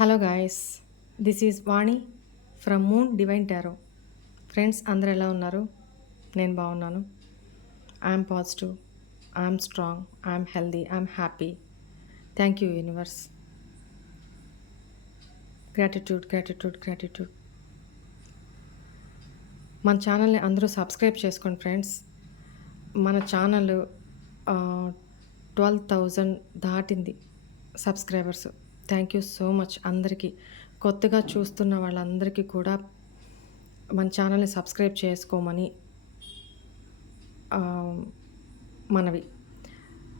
Hello guys this is Vani from Moon Divine Tarot. Friends అందరు ఎలా ఉన్నారు? నేను బాగున్నాను. I'm positive I'm strong I'm healthy I'm happy. Thank you universe. Gratitude gratitude gratitude. మన ఛానల్ని అందరూ సబ్స్క్రైబ్ చేసుకోండి ఫ్రెండ్స్. మన ఛానల్ ట్వెల్వ్ థౌజండ్ దాటింది subscribers. Thank you so much. అందరికీ కొత్తగా చూస్తున్న వాళ్ళందరికీ కూడా మన ఛానల్ని సబ్స్క్రైబ్ చేసుకోమని మనవి.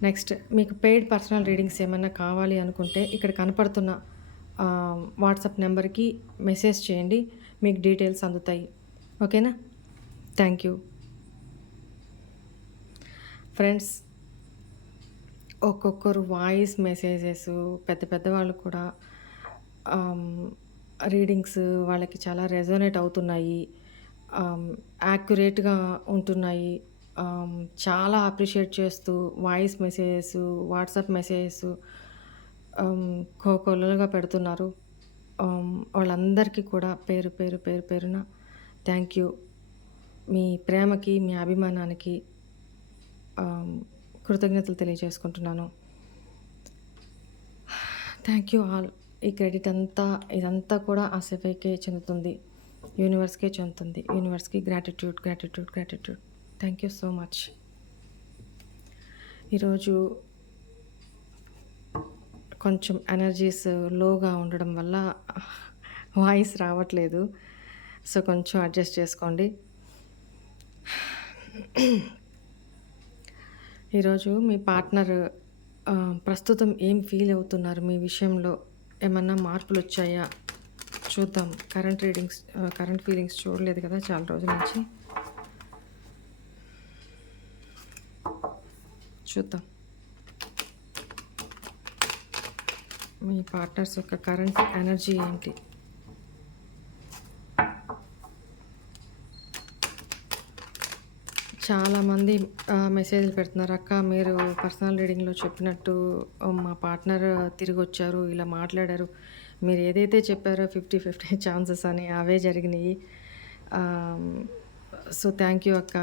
నెక్స్ట్ మీకు పెయిడ్ పర్సనల్ రీడింగ్స్ ఏమైనా కావాలి అనుకుంటే ఇక్కడ కనపడుతున్న వాట్సాప్ నెంబర్కి మెసేజ్ చేయండి. మీకు డీటెయిల్స్ అందుతాయి. ఓకేనా? Thank you. ఫ్రెండ్స్ ఒక్కొక్కరు వాయిస్ మెసేజెస్ పెద్ద పెద్ద వాళ్ళు కూడా రీడింగ్స్ వాళ్ళకి చాలా రెజోనేట్ అవుతున్నాయి. యాక్యురేట్గా ఉంటున్నాయి. చాలా అప్రిషియేట్ చేస్తూ వాయిస్ మెసేజెస్ వాట్సాప్ మెసేజెస్ కోకొల్లలుగా పెడుతున్నారు. వాళ్ళందరికీ కూడా పేరు పేరు పేరు పేరున థ్యాంక్ యూ. మీ ప్రేమకి మీ అభిమానానికి కృతజ్ఞతలు తెలియజేసుకుంటున్నాను. థ్యాంక్ యూ ఆల్ ఈ క్రెడిట్ అంతా ఇదంతా కూడా ఆ సెఫైకే చెందుతుంది. యూనివర్స్కే చెందుతుంది. యూనివర్స్కి gratitude gratitude gratitude thank you so much ఈరోజు కొంచెం ఎనర్జీస్ లోగా ఉండడం వల్ల వాయిస్ రావట్లేదు. సో కొంచెం అడ్జస్ట్ చేసుకోండి. ఈరోజు మీ పార్ట్నర్ ప్రస్తుతం ఏం ఫీల్ అవుతున్నారు? మీ విషయంలో ఏమన్నా మార్పులు వచ్చాయా చూద్దాం. కరెంట్ రీడింగ్స్ కరెంట్ ఫీలింగ్స్ చూడలేదు కదా చాలా రోజుల నుంచి. చూద్దాం. మీ పార్ట్నర్స్ యొక్క కరెంట్ ఎనర్జీ ఏంటి? చాలామంది మెసేజ్లు పెడుతున్నారు. అక్క మీరు పర్సనల్ రీడింగ్లో చెప్పినట్టు మా పార్ట్నర్ తిరిగి వచ్చారు ఇలా మాట్లాడారు. మీరు ఏదైతే చెప్పారో ఫిఫ్టీ ఫిఫ్టీ ఛాన్సెస్ అని అవే జరిగినాయి. సో థ్యాంక్ యూ అక్క.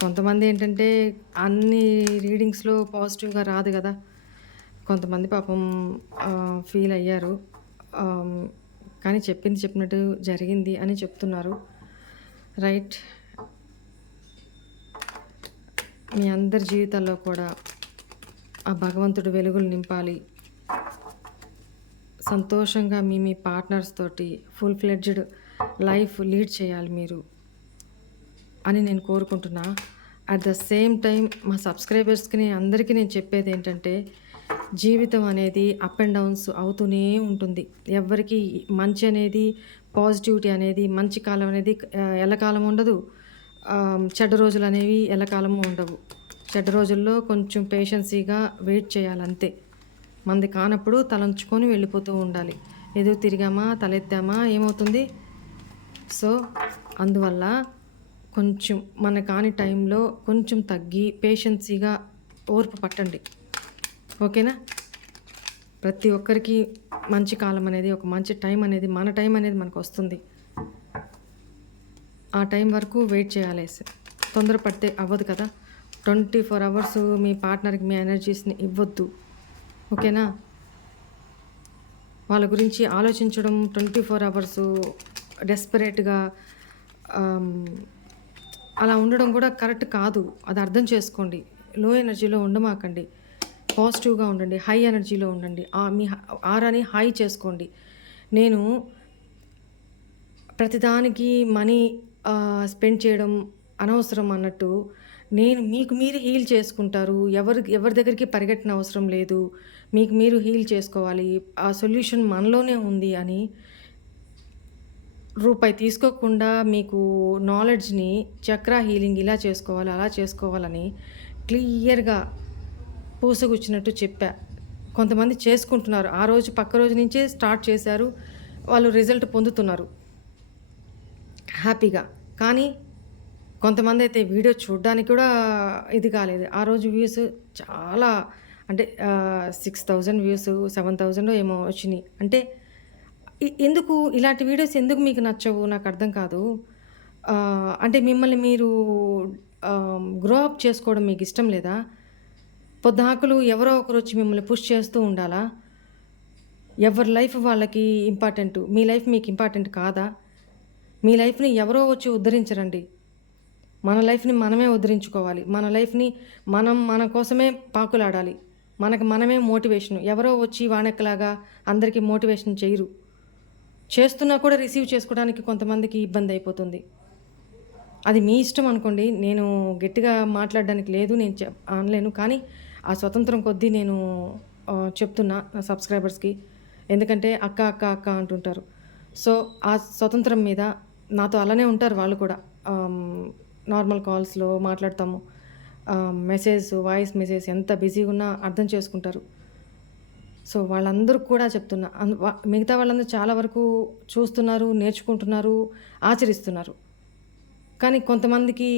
కొంతమంది ఏంటంటే అన్ని రీడింగ్స్లో పాజిటివ్గా రాదు కదా. కొంతమంది పాపం ఫీల్ అయ్యారు. కానీ చెప్పింది చెప్పినట్టు జరిగింది అని చెప్తున్నారు. రైట్. మీ అందరి జీవితాల్లో కూడా ఆ భగవంతుడు వెలుగులు నింపాలి. సంతోషంగా మీ మీ పార్ట్నర్స్ తోటి ఫుల్ ఫ్లెడ్జ్డ్ లైఫ్ లీడ్ చేయాలి మీరు అని నేను కోరుకుంటున్నా. అట్ ద సేమ్ టైం మా సబ్స్క్రైబర్స్కి అందరికీ నేను చెప్పేది ఏంటంటే జీవితం అనేది అప్ అండ్ డౌన్స్ అవుతూనే ఉంటుంది. ఎవరికి మంచి అనేది పాజిటివిటీ అనేది మంచి కాలం అనేది ఎలా ఎల్లకాలం ఉండదు. చెడ్డ రోజులు అనేవి ఎల్లకాలము ఉండవు. చెడ్డ రోజుల్లో కొంచెం పేషెన్సీగా వెయిట్ చేయాలి అంతే మంది కానప్పుడు తలంచుకొని వెళ్ళిపోతూ ఉండాలి. ఏదో తిరిగామా తలెత్తామా ఏమవుతుంది? సో అందువల్ల కొంచెం మన కాని టైంలో కొంచెం తగ్గి పేషెన్సీగా ఓర్పు పట్టండి. ఓకేనా? ప్రతి ఒక్కరికి మంచి కాలం అనేది ఒక మంచి టైం అనేది మన టైం అనేది మనకు వస్తుంది. ఆ టైం వరకు వెయిట్ చేయాలి తొందరపడితే అవ్వదు కదా. ట్వంటీ ఫోర్ అవర్స్ మీ పార్ట్నర్కి మీ ఎనర్జీస్ని ఇవ్వద్దు. ఓకేనా? వాళ్ళ గురించి ఆలోచించడం ట్వంటీ ఫోర్ అవర్స్ డెస్పరేట్గా అలా ఉండడం కూడా కరెక్ట్ కాదు. అది అర్థం చేసుకోండి. లో ఎనర్జీలో ఉండమాకండి. పాజిటివ్గా ఉండండి. హై ఎనర్జీలో ఉండండి. మీ ఆరాని హై చేసుకోండి. నేను ప్రతిదానికి మనీ స్పెండ్ చేయడం అనవసరం అన్నట్టు నేను మీకు మీరు హీల్ చేసుకుంటారు. ఎవరి ఎవరి దగ్గరికి పరిగెట్టిన అవసరం లేదు. మీకు మీరు హీల్ చేసుకోవాలి. ఆ సొల్యూషన్ మనలోనే ఉంది అని రూపాయి తీసుకోకుండా మీకు నాలెడ్జ్ని చక్ర హీలింగ్ ఇలా చేసుకోవాలి అలా చేసుకోవాలని క్లియర్గా పూసగుచ్చినట్టు చెప్పా. కొంతమంది చేసుకుంటున్నారు. ఆ రోజు పక్క రోజు నుంచే స్టార్ట్ చేశారు. వాళ్ళు రిజల్ట్ పొందుతున్నారు. హ్యాపీగా కానీ కొంతమంది అయితే వీడియో చూడడానికి కూడా ఇది కాలేదు ఆ రోజు వ్యూస్ చాలా అంటే six thousand views seven thousand ఏమో వచ్చినాయి అంటే ఎందుకు ఇలాంటి వీడియోస్ ఎందుకు మీకు నచ్చవు? నాకు అర్థం కాదు. అంటే మిమ్మల్ని మీరు గ్రో అప్ చేసుకోవడం మీకు ఇష్టం లేదా? పొద్దాకులు ఎవరో ఒకరు వచ్చి మిమ్మల్ని పుష్ చేస్తూ ఉండాలా? ఎవరి లైఫ్ వాళ్ళకి ఇంపార్టెంటు. మీ లైఫ్ మీకు ఇంపార్టెంట్ కాదా? మీ లైఫ్‌ని ఎవరో వచ్చి ఉద్ధరించరండి. మన లైఫ్‌ని మనమే ఉద్ధరించుకోవాలి. మన లైఫ్‌ని మనం మన కోసమే పాకులాడాలి. మనకు మనమే మోటివేషన్. ఎవరో వచ్చి వానెక్కలాగా అందరికీ మోటివేషన్ చేయరు. చేస్తున్నా కూడా రిసీవ్ చేసుకోవడానికి కొంతమందికి ఇబ్బంది అయిపోతుంది. అది మీ ఇష్టం అనుకోండి. నేను గట్టిగా మాట్లాడడానికి లేదు. నేను చెప్ అనలేను. కానీ ఆ స్వతంత్రం కొద్దీ నేను చెప్తున్నా సబ్స్క్రైబర్స్‌కి. ఎందుకంటే అక్క, అక్క, అక్క అంటుంటారు. సో, ఆ స్వతంత్రం మీద నాతో అలానే ఉంటారు వాళ్ళు కూడా. నార్మల్ కాల్స్‌లో మాట్లాడతాము. మెసేజ్ వాయిస్ మెసేజ్ ఎంత బిజీగా ఉన్నా అర్థం చేసుకుంటారు. సో, వాళ్ళందరూ కూడా చెప్తున్నా. మిగతా వాళ్ళందరూ చాలా వరకు చూస్తున్నారు, నేర్చుకుంటున్నారు, ఆచరిస్తున్నారు. కానీ కొంతమందికి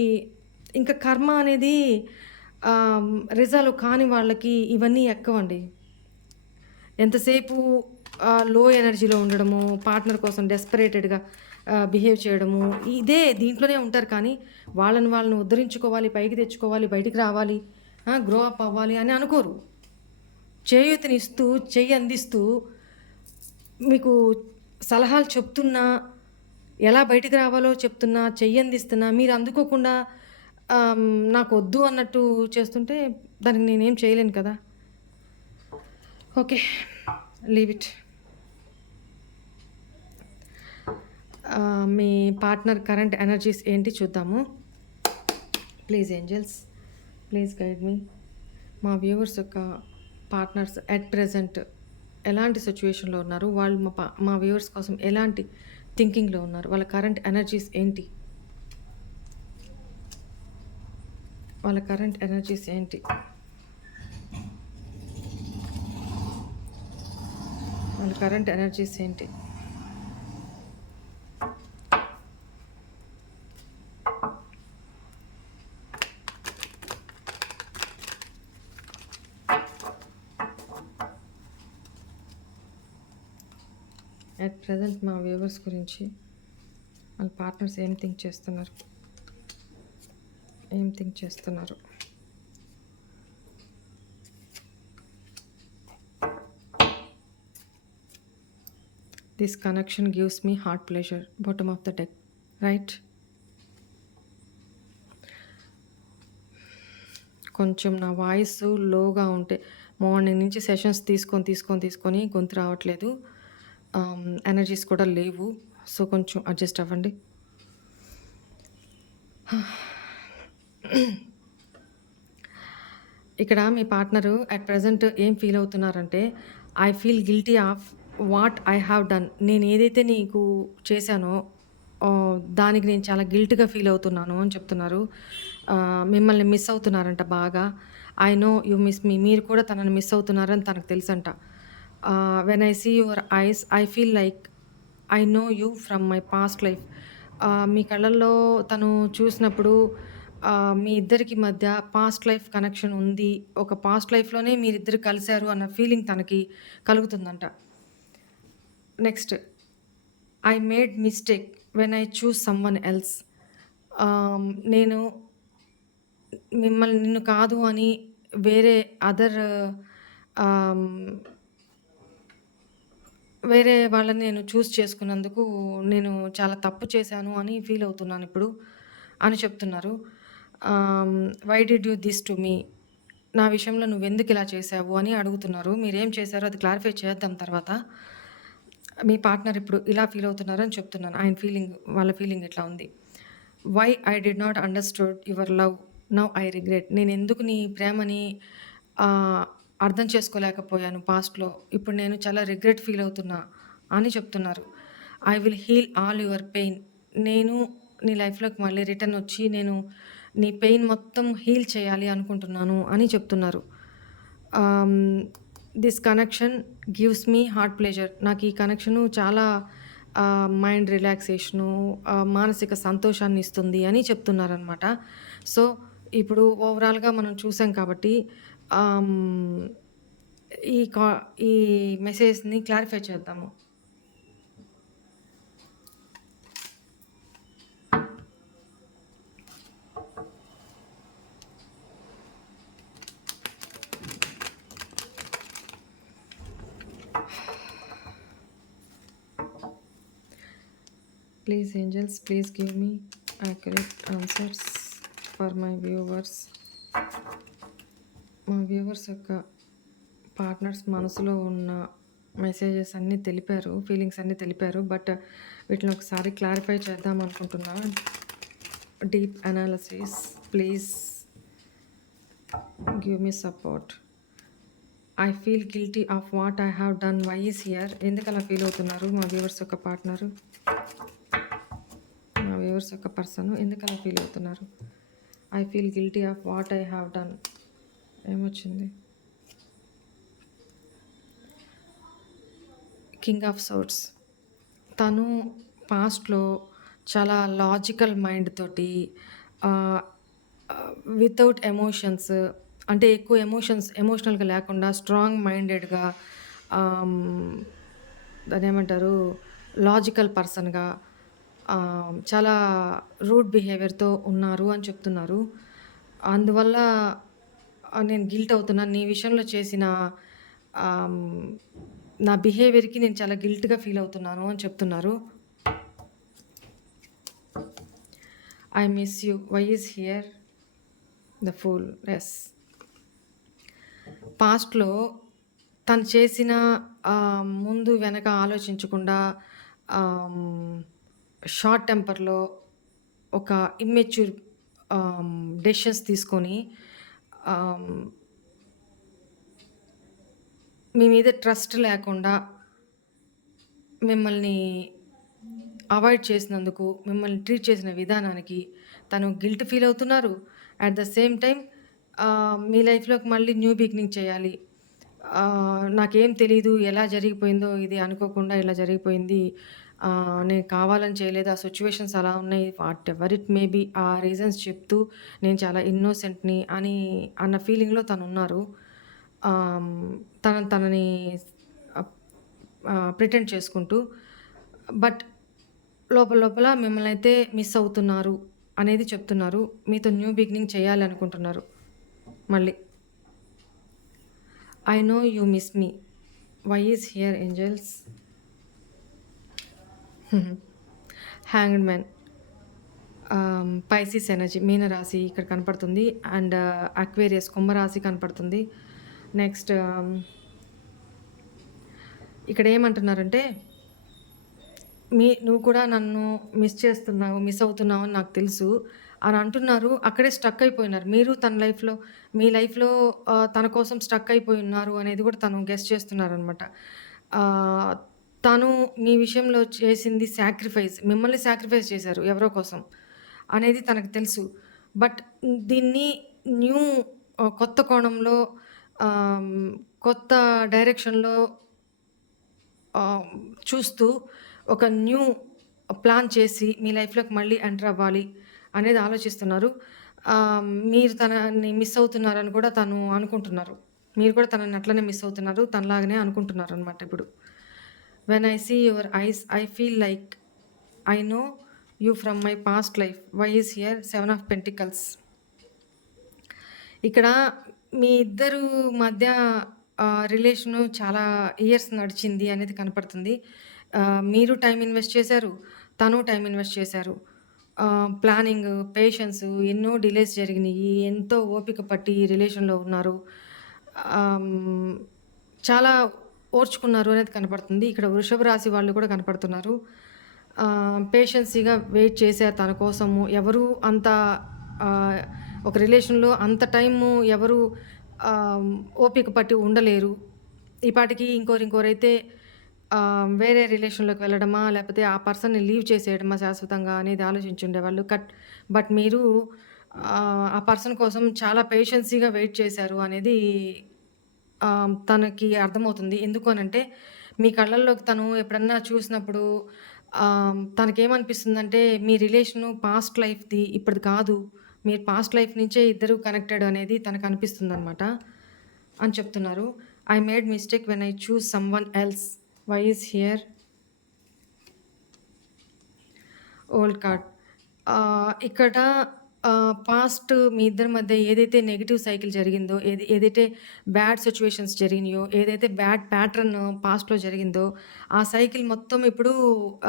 ఇంకా కర్మ అనేది ఆహ్, రిజాల్వ్ కాని వాళ్ళకి ఇవన్నీ ఎక్కవండి. ఎంతసేపు లో ఎనర్జీలో ఉండడము, పార్ట్నర్ కోసం డెస్పరేటెడ్‌గా బిహేవ్ చేయడము, ఇదే దీంట్లోనే ఉంటారు కానీ వాళ్ళని వాళ్ళని ఉద్ధరించుకోవాలి, పైకి తెచ్చుకోవాలి, బయటికి రావాలి, గ్రో అప్ అవ్వాలి అని అనుకోరు. చేయూతనిస్తూ, చెయ్యి అందిస్తూ మీకు సలహాలు చెప్తున్నా, ఎలా బయటికి రావాలో చెప్తున్నా, చెయ్యి అందిస్తున్నా, మీరు అందుకోకుండా నాకు వద్దు అన్నట్టు చేస్తుంటే దానికి నేనేం చేయలేను కదా! ఓకే. Leave it. ఆహ్, మీ పార్ట్నర్ కరెంట్ ఎనర్జీస్ ఏంటి చూద్దాము. Please angels please guide me. మా వ్యూవర్స్ యొక్క పార్ట్నర్స్ అట్ ప్రెజెంట్ ఎలాంటి సిచ్యువేషన్లో ఉన్నారు? వాళ్ళు మా పా మా వ్యూవర్స్ కోసం ఎలాంటి థింకింగ్‌లో ఉన్నారు? వాళ్ళ కరెంట్ ఎనర్జీస్ ఏంటి? వాళ్ళ కరెంట్ ఎనర్జీస్ ఏంటి? వాళ్ళ కరెంట్ ఎనర్జీస్ ఏంటి? అట్ ప్రెజెంట్ మా వ్యూవర్స్ గురించి వాళ్ళ పార్ట్నర్స్ ఏం థింక్ చేస్తున్నారు? ఏం థింక్ చేస్తున్నారు? This connection gives me heart pleasure. Bottom of the deck. Right? కొంచెం నా వాయిస్ లోగా ఉంటే మార్నింగ్ నుంచి సెషన్స్ తీసుకొని, తీసుకొని, తీసుకొని గొంతు రావట్లేదు. ఎనర్జీస్ కూడా లేవు. సో, కొంచెం అడ్జస్ట్ అవ్వండి. ఇక్కడ మీ పార్ట్నరు అట్ ప్రెజెంట్ ఏం feel అవుతున్నారంటే, I feel guilty of what I have done. నేను ఏదైతే నీకు చేశానో దానికి నేను చాలా గిల్ట్‌గా ఫీల్ అవుతున్నాను అని చెప్తున్నారు. మిమ్మల్ని మిస్ అవుతున్నారంట బాగా. I know you miss me. మీరు కూడా తనని మిస్ అవుతున్నారని తనకు తెలుసంట. When I see your eyes I feel like I know you from my past life. మీ కళ్ళల్లో తను చూసినప్పుడు uh, మీ ఇద్దరికి మధ్య పాస్ట్ లైఫ్ కనెక్షన్ ఉంది. ఒక పాస్ట్ లైఫ్‌లోనే మీరిద్దరు కలిశారు అన్న ఫీలింగ్ తనకి కలుగుతుందంట. Next I made mistake when I choose someone else. నేను మిమ్మల్ని నిన్ను కాదు అని వేరే అదర్ వేరే వాళ్ళని నేను చూజ్ చేసుకున్నందుకు నేను చాలా తప్పు చేశాను అని ఫీల్ అవుతున్నాను ఇప్పుడు అని చెప్తున్నారు. Why did you this to me? నా విషయంలో నువ్వు ఎందుకు ఇలా చేశావు అని అడుగుతున్నారు. మీరేం చేశారో అది క్లారిఫై చేద్దాం తర్వాత. మీ పార్ట్నర్ ఇప్పుడు ఇలా ఫీల్ అవుతున్నారని చెప్తున్నాను. ఆయన ఫీలింగ్ వాళ్ళ ఫీలింగ్ ఇట్లా ఉంది. Why I did not understood your love. Now I regret. నేనెందుకు నీ ప్రేమని అర్థం చేసుకోలేకపోయాను పాస్ట్‌లో. ఇప్పుడు నేను చాలా రిగ్రెట్ ఫీల్ అవుతున్నా అని చెప్తున్నారు. I will heal all your pain. నేను నీ లైఫ్‌లోకి మళ్ళీ రిటర్న్ వచ్చి నేను నీ పెయిన్ మొత్తం హీల్ చేయాలి అనుకుంటున్నాను అని చెప్తున్నారు. This connection gives me heart pleasure నాకు ఈ కనెక్షను చాలా మైండ్ రిలాక్సేషను మానసిక సంతోషాన్ని ఇస్తుంది అని చెప్తున్నారనమాట. సో, ఇప్పుడు ఓవరాల్‌గా మనం చూసాం కాబట్టి ఆహ్, ఈ కా ఈ మెసేజ్‌ని క్లారిఫై చేద్దాము. Please angels, please give me accurate answers for my viewers. మా వ్యూవర్స్ యొక్క పార్ట్నర్స్ మనసులో ఉన్న మెసేజెస్ అన్నీ తెలిపారు ఫీలింగ్స్ అన్నీ తెలిపారు బట్ వీటిని ఒకసారి క్లారిఫై చేద్దాం అనుకుంటున్నా. Deep analysis please give me support. I feel guilty of what I have done why is here? ఎందుకు అలా ఫీల్ అవుతున్నారు మా వ్యూవర్స్ యొక్క పార్ట్నరు? మా వ్యూవర్స్ యొక్క పర్సన్ ఎందుకు అలా ఫీల్ అవుతున్నారు? I feel guilty of what I have done. ఏమొచ్చింది కింగ్ ఆఫ్ సౌట్స్ తను పాస్ట్లో చాలా లాజికల్ మైండ్ తోటి వితౌట్ ఎమోషన్స్ అంటే ఎక్కువ ఎమోషన్స్ ఎమోషనల్గా లేకుండా స్ట్రాంగ్ మైండెడ్గా దాని ఏమంటారు లాజికల్ పర్సన్గా చాలా రూడ్ బిహేవియర్తో ఉన్నారు అని చెప్తున్నారు. అందువల్ల నేను గిల్ట్ అవుతున్నాను నీ విషయంలో చేసిన నా బిహేవియర్కి నేను చాలా గిల్ట్గా ఫీల్ అవుతున్నాను అని చెప్తున్నారు. I miss you why is here the fool yes పాస్ట్లో తను చేసిన ముందు వెనక ఆలోచించకుండా షార్ట్ టెంపర్లో ఒక ఇమ్మెచ్యూర్ డెసిషన్స్ తీసుకొని మీ మీద ట్రస్ట్ లేకుండా మిమ్మల్ని అవాయిడ్ చేసినందుకు మిమ్మల్ని ట్రీట్ చేసిన విధానానికి తను గిల్ట్ ఫీల్ అవుతున్నారు. అట్ ద సేమ్ టైం మీ లైఫ్లోకి మళ్ళీ న్యూ బిగినింగ్ చేయాలి. నాకేం తెలీదు ఎలా జరిగిపోయిందో ఇది అనుకోకుండా ఇలా జరిగిపోయింది. నేను కావాలని చేయలేదు ఆ సిచ్యువేషన్స్ అలా ఉన్నాయి whatever it may be ఆ రీజన్స్ చెప్తూ నేను చాలా ఇన్నోసెంట్ని అని అన్న ఫీలింగ్లో తను ఉన్నారు తన తనని ప్రిటెండ్ చేసుకుంటూ. బట్ లోపల లోపల మిమ్మల్ని అయితే మిస్ అవుతున్నారు అనేది చెప్తున్నారు. మీతో న్యూ బిగినింగ్ చేయాలి అనుకుంటున్నారు మళ్ళీ. I know you miss me why is here angels hanged man Pisces energy మీనరాశి ఇక్కడ కనపడుతుంది. అండ్ అక్వేరియస్ uh, కుంభరాశి కనపడుతుంది. నెక్స్ట్ um, ఇక్కడ ఏమంటున్నారంటే మీ నువ్వు కూడా నన్ను మిస్ చేస్తున్నావు మిస్ అవుతున్నావు అని నాకు తెలుసు. అని అంటున్నారు అక్కడే స్ట్రక్ అయిపోయినారు. మీరు తన లైఫ్లో మీ లైఫ్లో uh, తన కోసం స్ట్రక్ అయిపోయి ఉన్నారు అనేది కూడా తను గెస్ట్ చేస్తున్నారనమాట uh, తను మీ విషయంలో చేసింది సాక్రిఫైస్ మిమ్మల్ని సాక్రిఫైస్ చేశారు ఎవరో కోసం అనేది తనకు తెలుసు. బట్ దీన్ని న్యూ కొత్త కోణంలో కొత్త డైరెక్షన్లో చూస్తూ ఒక న్యూ ప్లాన్ చేసి మీ లైఫ్లోకి మళ్ళీ ఎంటర్ అవ్వాలి అనేది ఆలోచిస్తున్నారు. మీరు తనని మిస్ అవుతున్నారని కూడా తను అనుకుంటున్నారు. మీరు కూడా తనని అట్లనే మిస్ అవుతున్నారు తనలాగానే అనుకుంటున్నారు అనమాట ఇప్పుడు. When I see your eyes I feel like I know you from my past life why is here seven of pentacles ఇక్కడ మీ ఇద్దరు మధ్య రిలేషను చాలా ఇయర్స్ నడిచింది అనేది కనపడుతుంది. మీరు టైం ఇన్వెస్ట్ చేశారు తను టైం ఇన్వెస్ట్ చేశారు. ప్లానింగ్ పేషెన్స్ ఎన్నో డిలేస్ జరిగినాయి. ఎంతో ఓపిక పట్టి ఈ రిలేషన్లో ఉన్నారు. చాలా ఓర్చుకున్నారు అనేది కనపడుతుంది. ఇక్కడ వృషభ రాశి వాళ్ళు కూడా కనపడుతున్నారు. పేషెన్సీగా వెయిట్ చేశారు తన కోసము ఎవరు అంత ఒక రిలేషన్లో అంత టైము ఎవరు ఓపిక పట్టి ఉండలేరు. ఈపాటికి ఇంకోరు ఇంకోరైతే వేరే రిలేషన్లోకి వెళ్ళడమా లేకపోతే ఆ పర్సన్ని లీవ్ చేసేయడమా శాశ్వతంగా అనేది ఆలోచించుండేవాళ్ళు కట్ బట్ మీరు ఆ పర్సన్ కోసం చాలా పేషెన్సీగా వెయిట్ చేశారు అనేది ఆ, తనకి అర్థమవుతుంది. ఎందుకు అనంటే మీ కళ్ళల్లోకి తను ఎప్పుడన్నా చూసినప్పుడు ఆ, తనకేమనిపిస్తుందంటే మీ రిలేషను పాస్ట్ లైఫ్ది ఇప్పటిది కాదు. మీరు పాస్ట్ లైఫ్ నుంచే ఇద్దరు కనెక్టెడ్ అనేది తనకు అనిపిస్తుంది అనమాట అని చెప్తున్నారు. I made mistake when I choose someone else why is here old card ఇక్కడ ఆహ్, పాస్ట్ మీ ఇద్దరి మధ్య ఏదైతే నెగెటివ్ సైకిల్ జరిగిందో, ఏది ఏదైతే బ్యాడ్ సిట్యుయేషన్స్ జరిగినాయో, ఏదైతే బ్యాడ్ ప్యాటర్న్ పాస్ట్‌లో జరిగిందో, ఆ సైకిల్ మొత్తం ఇప్పుడు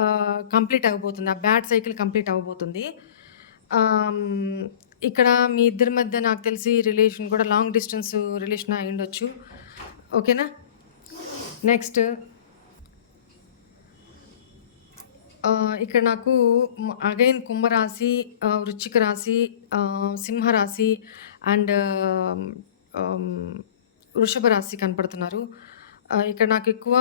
ఆహ్, కంప్లీట్ అవ్వబోతుంది. ఆ బ్యాడ్ సైకిల్ కంప్లీట్ అవ్వబోతుంది. ఆహ్, హ్మ్, ఇక్కడ మీ ఇద్దరి మధ్య నాకు తెలిసి రిలేషన్ కూడా లాంగ్ డిస్టెన్స్ రిలేషన్ అయ్యుండొచ్చు. ఓకేనా? నెక్స్ట్ ఆహ్, ఇక్కడ నాకు అగైన్ కుంభరాశి, వృశ్చిక రాశి, సింహరాశి అండ్ వృషభ రాశి కనపడుతున్నారు. ఇక్కడ నాకు ఎక్కువ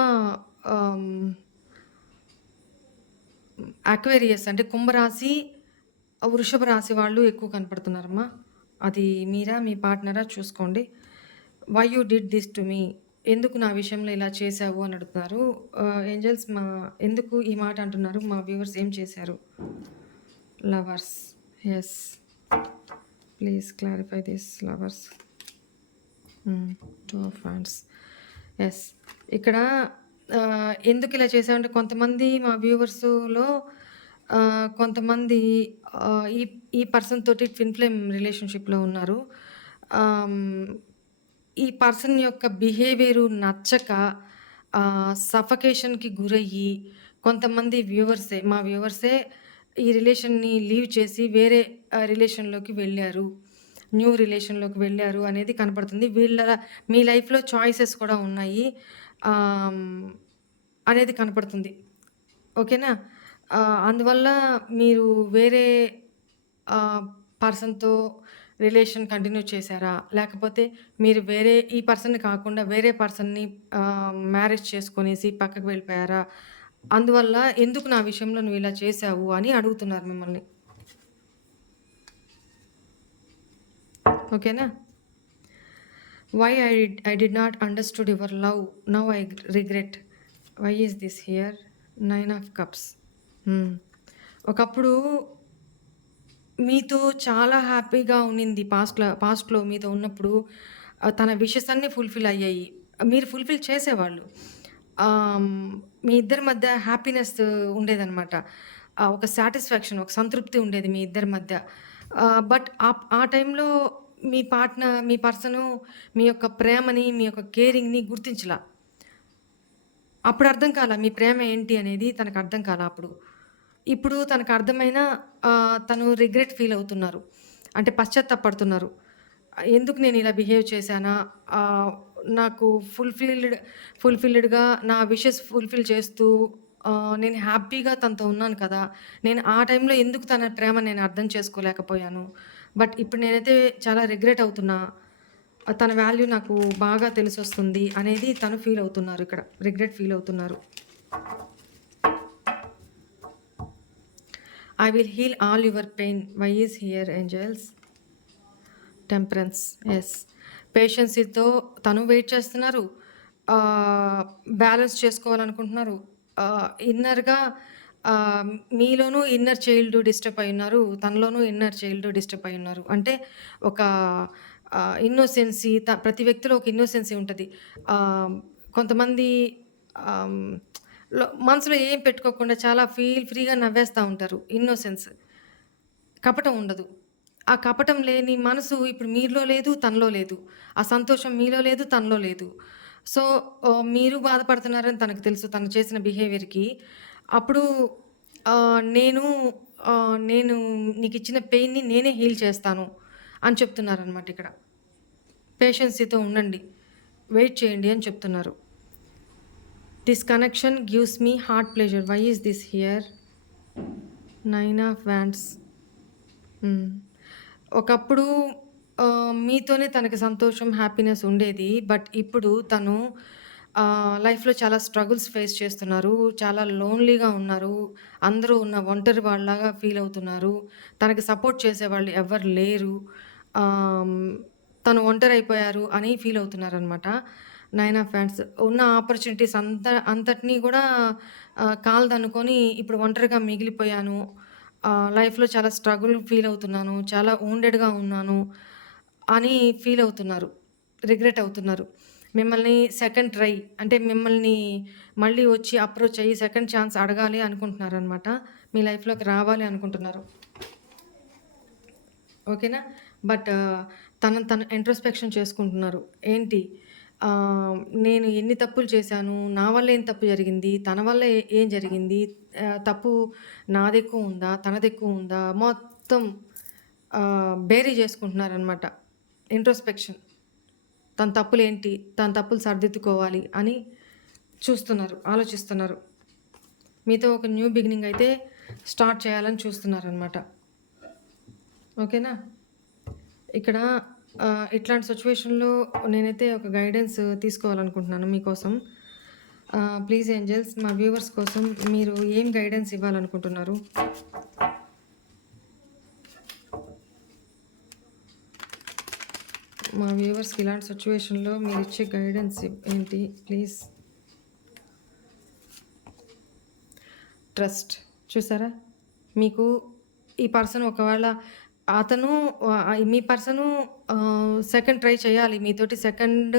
అక్వేరియస్ అంటే కుంభరాశి, వృషభ రాశి వాళ్ళు ఎక్కువ కనపడుతున్నారమ్మా. అది మీరా? మీ పార్ట్నరా? చూసుకోండి. Why you did this to me? ఎందుకు నా విషయంలో ఇలా చేశావు అని అడుగుతున్నారు. ఏంజల్స్ ఏంజెల్స్ మా ఎందుకు ఈ మాట అంటున్నారు? మా వ్యూవర్స్ ఏం చేశారు? Lovers. Yes please clarify this lovers. Two of hands. Yes ఇక్కడ ఎందుకు ఇలా చేశావంటే కొంతమంది మా వ్యూవర్స్‌లో కొంతమంది ఈ ఈ పర్సన్ తోటి ట్విన్ ఫ్లేమ్ రిలేషన్‌షిప్‌లో ఉన్నారు. ఈ పర్సన్ యొక్క బిహేవియరు నచ్చక సఫకేషన్‌కి గురయ్యి కొంతమంది వ్యూవర్సే మా వ్యూవర్సే ఈ రిలేషన్‌ని లీవ్ చేసి వేరే రిలేషన్‌లోకి వెళ్ళారు న్యూ రిలేషన్‌లోకి వెళ్ళారు అనేది కనపడుతుంది. వీళ్ళ మీ లైఫ్‌లో చాయిసెస్ కూడా ఉన్నాయి. అనేది కనపడుతుంది. ఓకేనా? అందువల్ల మీరు వేరే పర్సన్‌తో రిలేషన్ కంటిన్యూ చేశారా? లేకపోతే మీరు వేరే ఈ పర్సన్‌ని కాకుండా వేరే పర్సన్‌ని మ్యారేజ్ చేసుకొనేసి పక్కకు వెళ్ళిపోయారా? అందువల్ల ఎందుకు నా విషయంలో నువ్వు ఇలా చేశావు అని అడుగుతున్నారు మిమ్మల్ని. ఓకేనా? Why I I did not understood your love. Now I regret. Why is this here? Nine of cups. ఒకప్పుడు మీతో చాలా హ్యాపీగా ఉన్నింది పాస్ట్‌లో పాస్ట్‌లో మీతో ఉన్నప్పుడు ఆహ్, తన విషెస్ అన్నీ ఫుల్‌ఫిల్ అయ్యాయి. మీరు ఫుల్‌ఫిల్ చేసేవాళ్ళు. ఆహ్, హ్మ్, మీ ఇద్దరి మధ్య హ్యాపీనెస్ ఉండేదనమాట. ఆహ్, ఒక సాటిస్ఫాక్షన్, ఒక సంతృప్తి ఉండేది మీ ఇద్దరి మధ్య. ఆహ్, బట్ ఆప్ ఆ టైంలో మీ పార్ట్నర్ మీ పర్సను మీ యొక్క ప్రేమని, మీ యొక్క కేరింగ్‌ని గుర్తించలా. అప్పుడు అర్థం కాలా మీ ప్రేమ ఏంటి అనేది తనకు అర్థం కాలా అప్పుడు. ఇప్పుడు తనకు అర్థమైన తను రిగ్రెట్ ఫీల్ అవుతున్నారు. అంటే పశ్చాత్తాపపడుతున్నారు. ఎందుకు నేను ఇలా బిహేవ్ చేశానా? నాకు ఫుల్‌ఫిల్డ్ ఫుల్‌ఫిల్డ్‌గా నా విషెస్ ఫుల్‌ఫిల్ చేస్తూ నేను హ్యాపీగా తనతో ఉన్నాను కదా! నేను ఆ టైంలో ఎందుకు తన ప్రేమ నేను అర్థం చేసుకోలేకపోయాను. బట్ ఇప్పుడు నేనైతే చాలా రిగ్రెట్ అవుతున్నా. తన వాల్యూ నాకు బాగా తెలిసొస్తుంది అనేది తను ఫీల్ అవుతున్నారు ఇక్కడ. రిగ్రెట్ ఫీల్ అవుతున్నారు. I will heal all your pain. Why is here angels temperance. Yes పేషెన్సీతో తను వెయిట్ చేస్తున్నారు. బ్యాలెన్స్ చేసుకోవాలనుకుంటున్నారు. ఇన్నర్‌గా మీలోనూ ఇన్నర్ చైల్డ్ డిస్టర్బ్ అయి ఉన్నారు తనలోనూ ఇన్నర్ చైల్డ్ డిస్టర్బ్ అయి ఉన్నారు అంటే ఒక ఇన్నోసెన్సీ త ప్రతి వ్యక్తిలో ఒక ఇన్నోసెన్సీ ఉంటుంది కొంతమంది మనసులో ఏం పెట్టుకోకుండా చాలా ఫీల్ ఫ్రీగా నవ్వేస్తూ ఉంటారు. ఇన్నోసెన్స్. కపటం ఉండదు. ఆ కపటం లేని మనసు ఇప్పుడు మీలో లేదు, తనలో లేదు. ఆ సంతోషం మీలో లేదు, తనలో లేదు. సో, మీరు బాధపడుతున్నారని తనకు తెలుసు తను చేసిన బిహేవియర్‌కి. అప్పుడు నేను నేను నీకు ఇచ్చిన పెయిన్‌ని నేనే హీల్ చేస్తాను అని చెప్తున్నారనమాట ఇక్కడ. పేషెన్సీతో ఉండండి. వెయిట్ చేయండి అని చెప్తున్నారు. This connection gives me heart pleasure. Why is this here? Nine of wands. ఒకప్పుడు మీతోనే తనకి సంతోషం, హ్యాపీనెస్ ఉండేది. బట్ ఇప్పుడు తను లైఫ్‌లో చాలా స్ట్రగుల్స్ ఫేస్ చేస్తున్నారు. చాలా లోన్‌లీగా ఉన్నారు. అందరూ ఉన్న ఒంటరి వాళ్ళలాగా ఫీల్ అవుతున్నారు. తనకి సపోర్ట్ చేసేవాళ్ళు ఎవరు లేరు. తను ఒంటరి అయిపోయారు అని ఫీల్ అవుతున్నారనమాట. నైన్ ఆఫ్ ఫ్యాన్స్ ఉన్న ఆపర్చునిటీస్ అంత అంతటిని కూడా కాలదనుకొని ఇప్పుడు ఒంటరిగా మిగిలిపోయాను. లైఫ్‌లో చాలా స్ట్రగుల్ ఫీల్ అవుతున్నాను. చాలా వూండెడ్‌గా ఉన్నాను అని ఫీల్ అవుతున్నారు. రిగ్రెట్ అవుతున్నారు. మిమ్మల్ని సెకండ్ ట్రై అంటే మిమ్మల్ని మళ్ళీ వచ్చి అప్రోచ్ అయ్యి సెకండ్ ఛాన్స్ అడగాలి అనుకుంటున్నారు అనమాట మీ లైఫ్‌లోకి రావాలి అనుకుంటున్నారు. ఓకేనా బట్ తనను తను ఇంట్రోస్పెక్షన్ చేసుకుంటున్నారు ఏంటి నేను ఎన్ని తప్పులు చేశాను నా వల్ల ఏం తప్పు జరిగింది తన వల్ల ఏ- ఏం జరిగింది తప్పు నాది ఎక్కువ ఉందా తనది ఎక్కువ ఉందా మొత్తం ఆ, బేరీ చేసుకుంటున్నారనమాట ఇంట్రోస్పెక్షన్ తన తప్పులు ఏంటి తన తప్పులు సరిదిద్దుకోవాలి అని చూస్తున్నారు ఆలోచిస్తున్నారు. మీతో ఒక న్యూ బిగినింగ్ అయితే స్టార్ట్ చేయాలని చూస్తున్నారనమాట ఓకేనా ఇక్కడ ఇట్లాంటి సిచ్యువేషన్లో నేనైతే ఒక గైడెన్స్ తీసుకోవాలనుకుంటున్నాను మీకోసం. ప్లీజ్ ఏంజల్స్ మా వ్యూవర్స్ కోసం మీరు ఏం గైడెన్స్ ఇవ్వాలనుకుంటున్నారు? మా వ్యూవర్స్కి ఇలాంటి సిచ్యువేషన్లో మీరు ఇచ్చే గైడెన్స్ ఏంటి? ప్లీజ్. ట్రస్ట్. చూసారా? మీకు ఈ పర్సన్ ఒకవేళ అతను మీ పర్సను సెకండ్ ట్రై చేయాలి. మీతోటి సెకండ్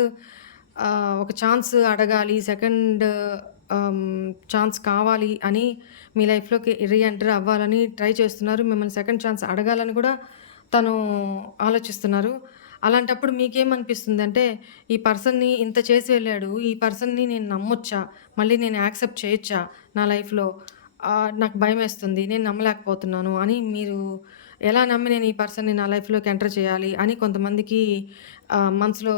ఒక ఛాన్స్ అడగాలి సెకండ్ ఛాన్స్ కావాలి అని మీ లైఫ్లోకి రీఎంటర్ అవ్వాలని ట్రై చేస్తున్నారు. మిమ్మల్ని సెకండ్ ఛాన్స్ అడగాలని కూడా తను ఆలోచిస్తున్నారు. అలాంటప్పుడు మీకేమనిపిస్తుంది అంటే ఈ పర్సన్ని ఇంత చేసి వెళ్ళాడు ఈ పర్సన్ని నేను నమ్మొచ్చా? మళ్ళీ నేను యాక్సెప్ట్ చేయొచ్చా నా లైఫ్లో? నాకు భయం వేస్తుంది నేను నమ్మలేకపోతున్నాను అని మీరు ఎలా నమ్మి నేను ఈ పర్సన్ని నా లైఫ్లోకి ఎంటర్ చేయాలి అని కొంతమందికి మనసులో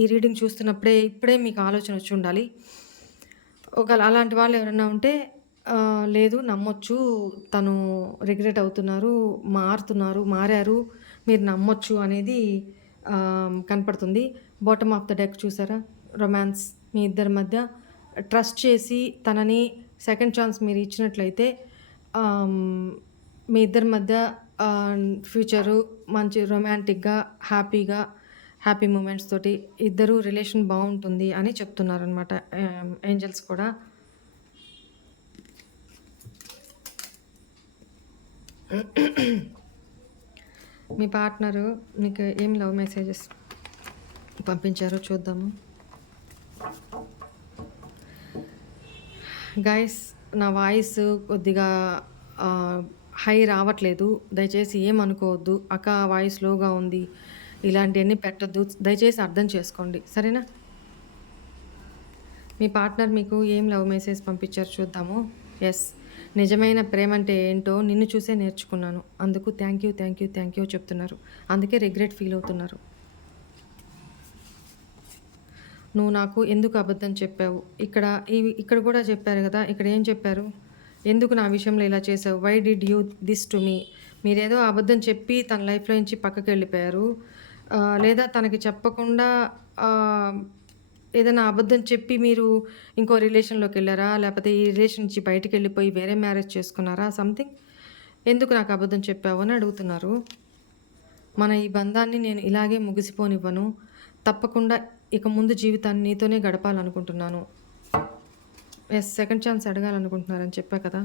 ఈ రీడింగ్ చూస్తున్నప్పుడే ఇప్పుడే మీకు ఆలోచన వచ్చి ఉండాలి. ఒకవేళ అలాంటి వాళ్ళు ఎవరైనా ఉంటే లేదు నమ్మొచ్చు తను రిగ్రెట్ అవుతున్నారు మారుతున్నారు మారారు మీరు నమ్మొచ్చు అనేది కనపడుతుంది. బాటమ్ ఆఫ్ ద డెక్ చూసారా? రొమాన్స్ మీ ఇద్దరి మధ్య ట్రస్ట్ చేసి తనని సెకండ్ ఛాన్స్ మీరు ఇచ్చినట్లయితే మీ ఇద్దరి మధ్య ఫ్యూచరు మంచి రొమాంటిక్గా హ్యాపీగా హ్యాపీ మూమెంట్స్ తోటి ఇద్దరు రిలేషన్ బాగుంటుంది అని చెప్తున్నారనమాట ఏంజల్స్ కూడా. మీ పార్ట్నరు మీకు ఏం లవ్ మెసేజెస్ పంపించారో చూద్దాము. గైస్ నా వాయిస్ కొద్దిగా హై రావట్లేదు. దయచేసి ఏం అనుకోవద్దు అక్క వాయిస్ లోగా ఉంది. ఇలాంటివన్నీ పెట్టద్దు. దయచేసి అర్థం చేసుకోండి. సరేనా? మీ పార్ట్నర్ మీకు ఏం లవ్ మెసేజ్ పంపించారు చూద్దాము. ఎస్. నిజమైన ప్రేమ అంటే ఏంటో నిన్ను చూసే నేర్చుకున్నాను. అందుకు thank you thank you thank you చెప్తున్నారు. అందుకే రిగ్రెట్ ఫీల్ అవుతున్నారు. నువ్వు నాకు ఎందుకు అబద్ధం చెప్పావు? ఇక్కడ ఇవి ఇక్కడ కూడా చెప్పారు కదా. ఇక్కడ ఏం చెప్పారు? ఎందుకు నా విషయంలో ఇలా చేసావు why did you this to me మీరేదో అబద్ధం చెప్పి తన లైఫ్లో నుంచి పక్కకి వెళ్ళిపోయారు. లేదా తనకి చెప్పకుండా ఏదైనా అబద్ధం చెప్పి మీరు ఇంకో రిలేషన్లోకి వెళ్ళారా? లేకపోతే ఈ రిలేషన్ నుంచి బయటకు వెళ్ళిపోయి వేరే మ్యారేజ్ చేసుకున్నారా? సంథింగ్ ఎందుకు నాకు అబద్ధం చెప్పావు అని అడుగుతున్నారు. మన ఈ బంధాన్ని నేను ఇలాగే ముగిసిపోనివ్వను. తప్పకుండా ఇక ముందు జీవితాన్ని నీతోనే గడపాలనుకుంటున్నాను. ఎస్ సెకండ్ ఛాన్స్ అడగాలనుకుంటున్నారని చెప్పా కదా.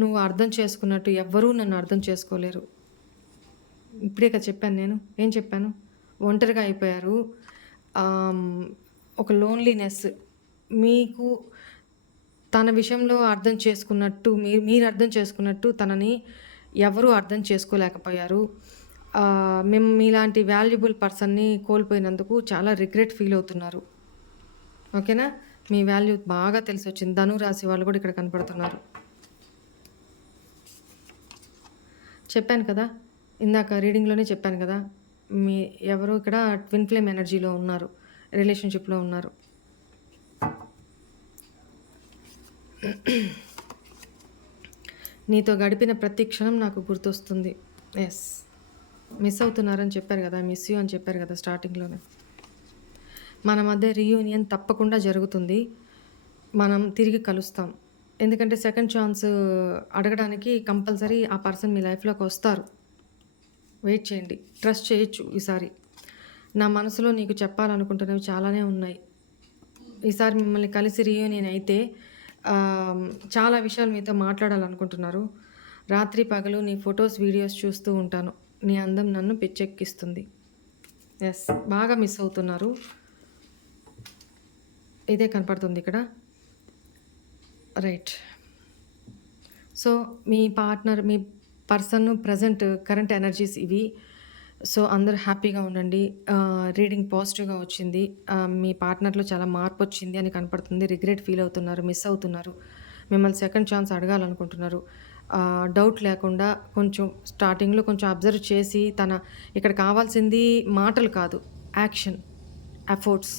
నువ్వు అర్థం చేసుకున్నట్టు ఎవ్వరూ నన్ను అర్థం చేసుకోలేరు. ఇప్పుడే కదా చెప్పాను నేను. ఏం చెప్పాను? ఒంటరిగా అయిపోయారు. ఒక లోన్లీనెస్ మీకు తన విషయంలో అర్థం చేసుకున్నట్టు మీరు మీరు అర్థం చేసుకున్నట్టు తనని ఎవరూ అర్థం చేసుకోలేకపోయారు. మేము మీలాంటి వాల్యుబుల్ పర్సన్ని కోల్పోయినందుకు చాలా రిగ్రెట్ ఫీల్ అవుతున్నారు. ఓకేనా? మీ వాల్యూ బాగా తెలిసి వచ్చింది ధను రాశి వాళ్ళు కూడా ఇక్కడ కనపడుతున్నారు. చెప్పాను కదా? ఇందాక రీడింగ్లోనే చెప్పాను కదా? మీ ఎవరు ఇక్కడ ట్విన్ ఫ్లేమ్ ఎనర్జీలో ఉన్నారు. రిలేషన్షిప్లో ఉన్నారు. నీతో గడిపిన ప్రతి క్షణం నాకు గుర్తొస్తుంది. ఎస్ మిస్ అవుతున్నారని చెప్పారు కదా? మిస్ యూ అని చెప్పారు కదా స్టార్టింగ్లోనే మన మధ్య రీయూనియన్ తప్పకుండా జరుగుతుంది. మనం తిరిగి కలుస్తాం. ఎందుకంటే సెకండ్ ఛాన్స్ అడగడానికి కంపల్సరీ ఆ పర్సన్ మీ లైఫ్లోకి వస్తారు. వెయిట్ చేయండి. ట్రస్ట్ చేయొచ్చు ఈసారి. నా మనసులో నీకు చెప్పాలనుకుంటున్నవి చాలానే ఉన్నాయి. ఈసారి మిమ్మల్ని కలిసి రీయూనియన్ అయితే చాలా విషయాలు మీతో మాట్లాడాలనుకుంటున్నారు. రాత్రి పగలు నీ ఫొటోస్ వీడియోస్ చూస్తూ ఉంటాను. నీ అందం నన్ను పిచ్చెక్కిస్తుంది. ఎస్ బాగా మిస్ అవుతున్నారు. ఇదే కనపడుతుంది ఇక్కడ. రైట్ సో మీ పార్ట్నర్ మీ పర్సన్ ప్రజెంట్ కరెంట్ ఎనర్జీస్ ఇవి. సో అందరూ హ్యాపీగా ఉండండి. Uh, రీడింగ్ పాజిటివ్గా వచ్చింది. Uh, మీ పార్ట్నర్లో చాలా మార్పు వచ్చింది అని కనపడుతుంది. రిగ్రెట్ ఫీల్ అవుతున్నారు మిస్ అవుతున్నారు. మిమ్మల్ని సెకండ్ ఛాన్స్ అడగాలనుకుంటున్నారు. Uh, డౌట్ లేకుండా కొంచెం స్టార్టింగ్లో కొంచెం అబ్జర్వ్ చేసి తన ఇక్కడ కావాల్సింది మాటలు కాదు యాక్షన్ ఎఫర్ట్స్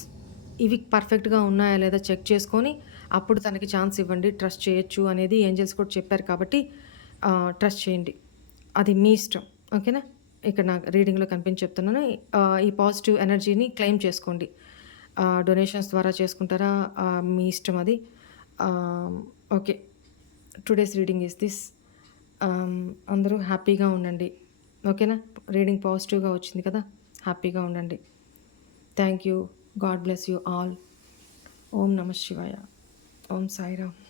ఇవి పర్ఫెక్ట్గా ఉన్నాయా లేదా చెక్ చేసుకొని అప్పుడు తనకి ఛాన్స్ ఇవ్వండి ట్రస్ట్ చేయొచ్చు అనేది ఏంజల్స్ కూడా చెప్పారు కాబట్టి ట్రస్ట్ చేయండి. అది మీ ఇష్టం ఓకేనా? ఇక్కడ నాకు రీడింగ్లో కనిపించి చెప్తున్నాను. ఈ పాజిటివ్ ఎనర్జీని క్లెయిమ్ చేసుకోండి. డొనేషన్స్ ద్వారా చేసుకుంటారా? మీ ఇష్టం అది. Okay. Today's reading is this. అందరూ హ్యాపీగా ఉండండి ఓకేనా? రీడింగ్ పాజిటివ్గా వచ్చింది కదా హ్యాపీగా ఉండండి. Thank you. God bless you all. Om Namah Shivaya. Om Sai Ram.